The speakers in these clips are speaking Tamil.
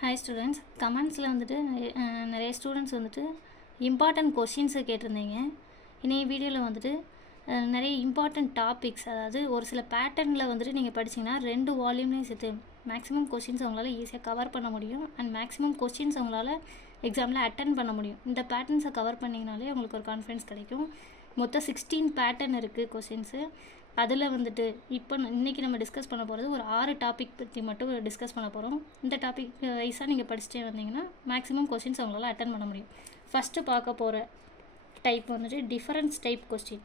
ஹாய் ஸ்டூடெண்ட்ஸ், கமெண்ட்ஸில் வந்துட்டு நிறைய ஸ்டூடெண்ட்ஸ் வந்துட்டு இம்பார்ட்டண்ட் கொஷின்ஸை கேட்டிருந்தீங்க. இன்றைய வீடியோவில் வந்துட்டு நிறைய இம்பார்ட்டண்ட் டாபிக்ஸ், அதாவது ஒரு சில பேட்டர்னில் வந்துட்டு நீங்கள் படிச்சிங்கன்னா 2 வால்யூம்லேயும் சேர்த்து மேக்ஸிமம் கொஷின்ஸ் அவங்களால ஈஸியாக கவர் பண்ண முடியும். அண்ட் மேக்ஸிமம் கொஷின்ஸ் அவங்களால எக்ஸாமில் அட்டன் பண்ண முடியும். இந்த பேட்டர்ன்ஸை கவர் பண்ணிங்கனாலே உங்களுக்கு ஒரு கான்ஃபிடன்ஸ் கிடைக்கும். மொத்தம் 16 பேட்டர்ன் இருக்குது கொஷின்ஸு. அதில் வந்துட்டு இன்றைக்கி நம்ம டிஸ்கஸ் பண்ண போகிறது ஒரு 6 டாபிக் பற்றி மட்டும் டிஸ்கஸ் பண்ண போகிறோம். இந்த டாபிக் வைஸாக நீங்கள் படிச்சுட்டே வந்தீங்கன்னா மேக்ஸிமம் கொஸ்டின்ஸ் அவங்களால அட்டன் பண்ண முடியும். ஃபஸ்ட்டு பார்க்க போகிற டைப் வந்துட்டு டிஃபரன்ஸ் டைப் கொஸ்டின்.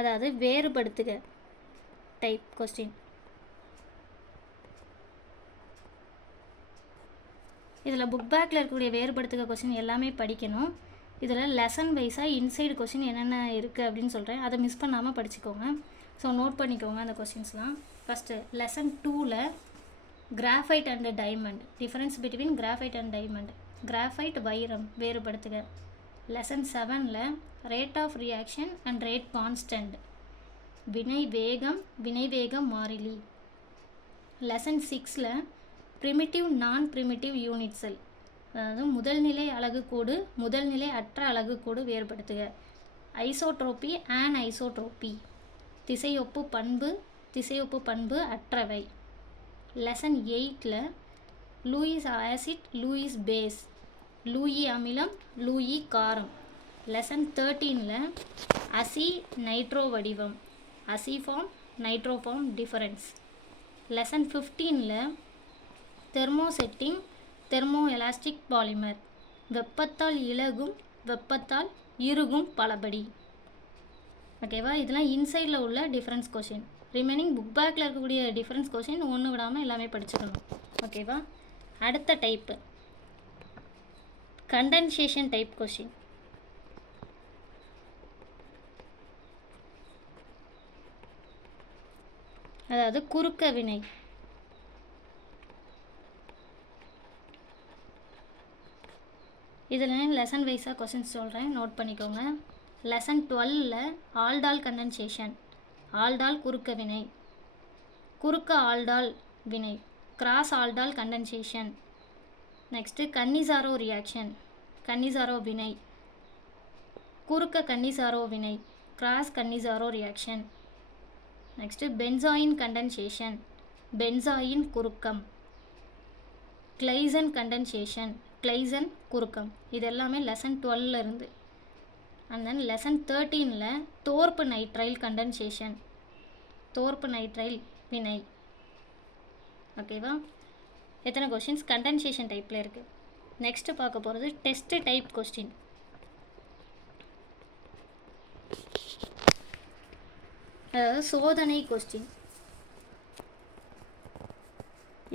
அதாவது வேறுபடுத்துக டைப் கொஸ்டின். இதில் புக் பேக்கில் இருக்கக்கூடிய வேறுபடுத்துக கொஸ்டின் எல்லாமே படிக்கணும். இதில் லெசன் வைஸாக இன்சைடு கொஸ்டின் என்னென்ன இருக்குது அப்படின்னு சொல்கிறேன். அதை மிஸ் பண்ணாமல் படிச்சுக்கோங்க. ஸோ நோட் பண்ணிக்கோங்க அந்த கொஸ்டின்ஸ்லாம். ஃபஸ்ட்டு லெசன் 2ல் graphite and diamond, difference between graphite and diamond. Graphite வைரம் வேறுபடுத்துக. லெசன் 7ல் rate of reaction and rate constant, வினைவேகம் மாறிலி. லெசன் 6ல் primitive non primitive unit cell, அதாவது முதல்நிலை அலகுக்கூடு முதல்நிலை அற்ற அலகுக்கூடு வேறுபடுத்துக. ஐசோட்ரோபி அண்ட் ஐசோட்ரோபி, திசையொப்பு பண்பு அற்றவை. லெசன் 8ல் Lewis acid Lewis base, Lewis அமிலம் லூயி காரம். லெசன் 13ல் அசி நைட்ரோ வடிவம், அசிஃபார்ம் நைட்ரோஃபார்ம் டிஃபரன்ஸ். லெசன் 15ல் தெர்மோசெட்டிங் தெர்மோ எலாஸ்டிக் பாலிமர், வெப்பத்தால் இலகும் வெப்பத்தால் இறுகும் பலபடி. ஓகேவா? இதெல்லாம் இன்சைடில் உள்ள டிஃபரன்ஸ் கொஷின். ரிமைனிங் புக் பேக்கில் இருக்கக்கூடிய டிஃபரன்ஸ் கொஷின் ஒன்று விடாமல் எல்லாமே படிச்சுக்கணும். ஓகேவா? அடுத்த டைப்பு கண்டென்சேஷன் டைப் கொஷின். அதாவது குறுக்க வினை. இதில் லெசன் வைஸாக கொஷின்ஸ் சொல்கிறேன், நோட் பண்ணிக்கோங்க. லெசன் 12ல் ஆல்டால் கண்டென்சேஷன், ஆல்டால் குறுக்க வினை, குறுக்க ஆல்டால் வினை, cross aldol condensation. Next Cannizzaro reaction, Cannizzaro வினை, குறுக்க கன்னிசாரோ வினை, cross Cannizzaro reaction. Next benzoin condensation, benzoin குறுக்கம், கிளைசன் கண்டென்சேஷன், கிளைசன் குறுக்கம். இது எல்லாமே லெசன் 12ல் இருந்து. அண்ட் தென் லெசன் 13ல் Thorpe nitrile condensation, Thorpe nitrile வினை. ஓகேவா? எத்தனை கொஸ்டின்ஸ் கண்டென்சேஷன் டைப்பில் இருக்குது. நெக்ஸ்ட்டு பார்க்க போகிறது டெஸ்ட் டைப் கொஸ்டின். அதாவது சோதனை கொஸ்டின்.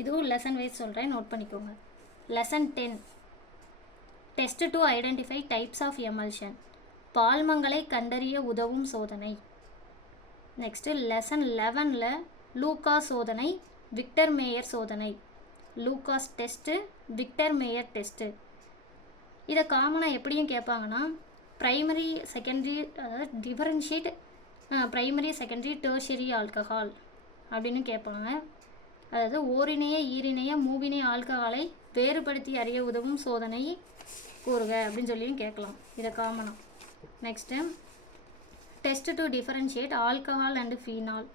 இதுவும் லெசன் வைஸ் சொல்கிறேன், நோட் பண்ணிக்கோங்க. Lesson 10 test to identify types of emulsion, பால்மங்களை கண்டறிய உதவும் சோதனை. நெக்ஸ்ட்டு லெசன் 11ல் லூகாஸ் சோதனை, விக்டர் மேயர் சோதனை, Lucas test, Victor Meyer test. இதை காமனாக எப்படியும் கேட்பாங்கன்னா ப்ரைமரி செகண்டரி, அதாவது differentiate primary secondary tertiary alcohol அப்படின்னு கேட்பாங்க. அதாவது ஓரிணைய ஈரிணைய மூவினை ஆல்கஹாலை வேறுபடுத்தி அறிய உதவும் சோதனை கூறுக அப்படின்னு சொல்லியும் கேட்கலாம். இதை காமனாக. Next test to differentiate alcohol and phenol,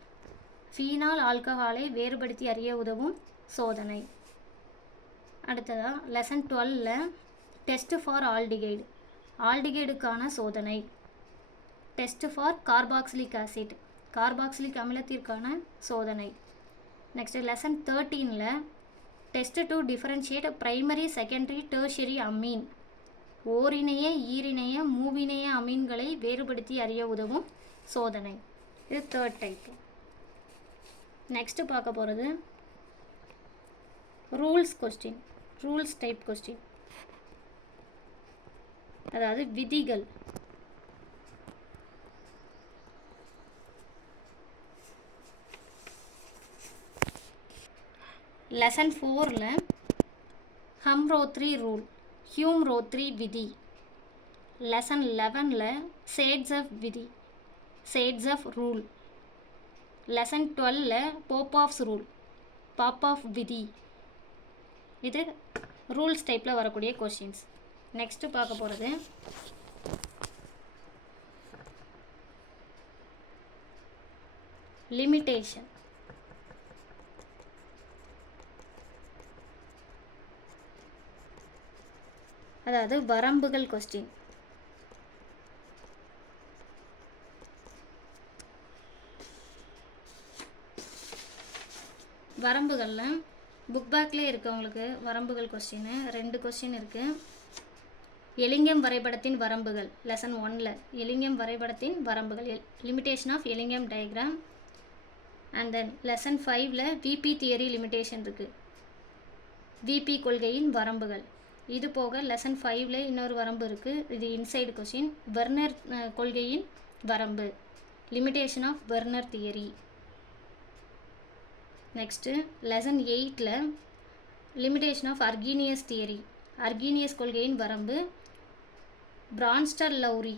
phenol ஆல்கஹாலை வேறுபடுத்தி அறிய உதவும் சோதனை. அடுத்ததாக லெசன் 12ல் டெஸ்ட் ஃபார் ஆல்டிகைடு, ஆல்டிகைடுக்கான சோதனை. Test for carboxylic acid, carboxylic அமிலத்திற்கான சோதனை. நெக்ஸ்ட்டு லெசன் 13ல் test to differentiate primary secondary tertiary amine, ஓரிணைய ஈரிணைய மூவிணைய அமீன்களை வேறுபடுத்தி அறிய உதவும் சோதனை. இது தேர்ட் டைப். நெக்ஸ்ட்டு பார்க்க போகிறது rules question, rules type question. அதாவது விதிகள். லெசன் 4ல் ஹம்ரோத்ரி ரூல், ஹியூம்-ரோத்ரி விதி. லெசன் 11ல் சேட்ஸ் ஆஃப் விதி, சேட்ஸ் ஆஃப் ரூல். லெசன் 12ல் போப்பாஃப்ஸ் ரூல், பாப்பாஃப் விதி, இது ரூல்ஸ் டைப்பில் வரக்கூடிய கொஷின்ஸ். நெக்ஸ்ட்டு பார்க்க போகிறது லிமிட்டேஷன். அதாவது வரம்புகள் கொஸ்டின். வரம்புகளில் புக் பேக்லேயே இருக்குது உங்களுக்கு வரம்புகள் கொஸ்டின் 2 கொஸ்டின் இருக்குது. எலிங்கம் வரைபடத்தின் வரம்புகள் லெசன் 1ல் எலிங்கம் வரைபடத்தின் வரம்புகள், limitation of Ellingham diagram. And then lesson 5ல் விபி தியரி லிமிட்டேஷன் இருக்குது, விபி கொள்கையின் வரம்புகள். இது போக லெசன் 5ல் இன்னொரு வரம்பு இருக்குது, இது இன்சைடு கொஸ்டின், வெர்னர் கொள்கையின் வரம்பு, limitation of Werner theory. Next lesson 8ல் limitation of Arrhenius theory, Arrhenius கொள்கையின் வரம்பு, Bronsted Lowry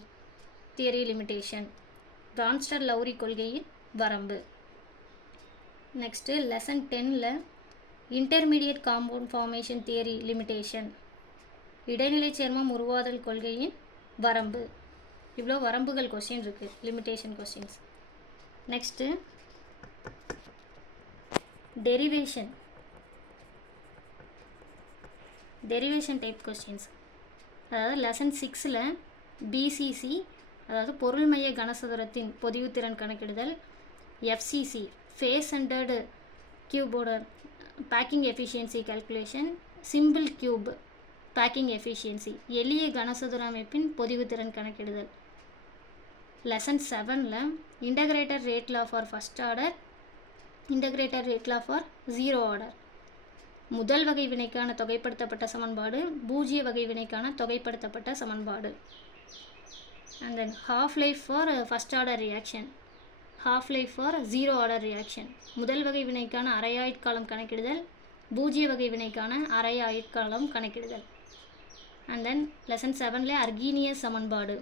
theory limitation, Bronsted Lowry கொள்கையின் வரம்பு. நெக்ஸ்ட்டு லெசன் 10ல் intermediate compound formation theory limitation, இடைநிலை சேர்மம் உருவாதல் கொள்கையின் வரம்பு. இவ்வளோ வரம்புகள் கொஸ்டின் இருக்குது, limitation questions. Next derivation, derivation type questions. அதாவது லெசன் 6ல் பிசிசி, அதாவது பொருள்மைய கனசதுரத்தின் பொதிவுத்திறன் கணக்கிடுதல், எஃப்சிசி ஃபேஸ் சென்டர்டு கியூபோட packing efficiency calculation, simple cube packing efficiency எளிய கனசதுர அமைப்பின் பொதிவுத்திறன் கணக்கிடுதல். லெசன் 7ல் integrated rate law for first order, integrated rate law for 0 order, முதல் வகை வினைக்கான தொகைப்படுத்தப்பட்ட சமன்பாடு, பூஜ்ய வகை வினைக்கான தொகைப்படுத்தப்பட்ட சமன்பாடு. And then half life for first order reaction, half life for 0 order reaction, முதல் வகை வினைக்கான அரை ஆயுட்காலம் கணக்கிடுதல், பூஜ்ய வகை வினைக்கான அரை ஆயுட்காலம் கணக்கிடுதல். அண்ட் தென் லெசன் 7ல் அர்கீனியஸ் சமன்பாடு.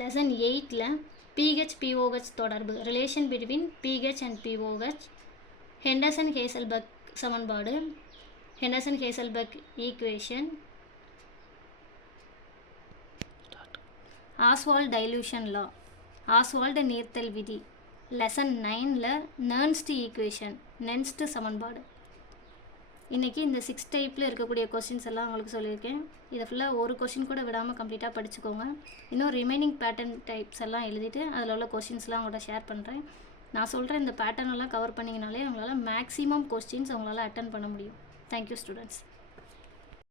லெசன் 8ல் பிஹெச் பிஓஹெச் தொடர்பு, relation between pH and pOH, Henderson Hasselbalch சமன்பாடு, Henderson Hasselbalch equation, Ostwald dilution law, Ostwald நீர்த்தல் விதி. லெசன் 9ல் நெர்ன்ஸ்ட் ஈக்குவேஷன், நெர்ன்ஸ்ட் சமன்பாடு. இன்றைக்கி இந்த 6 டைப்பில் இருக்கக்கூடிய கொஸ்டின்ஸ் எல்லாம் உங்களுக்கு சொல்லியிருக்கேன். இதை ஃபுல்லாக ஒரு கொஸ்டின் கூட விடாமல் கம்ப்ளீட்டாக படிச்சுக்கோங்க. இன்னும் ரிமைனிங் பேட்டர்ன் டைப்ஸ் எல்லாம் எழுதிட்டு அதில் உள்ள கொஸ்டின்ஸ்லாம் உங்கள்கிட்ட ஷேர் பண்ணுறேன். நான் சொல்கிற இந்த பேட்டர்ன் எல்லாம் கவர் பண்ணிங்கனாலே உங்களால் மேக்ஸிமம் கொஸ்டின்ஸ் உங்களால் அட்டன் பண்ண முடியும். Thank you students.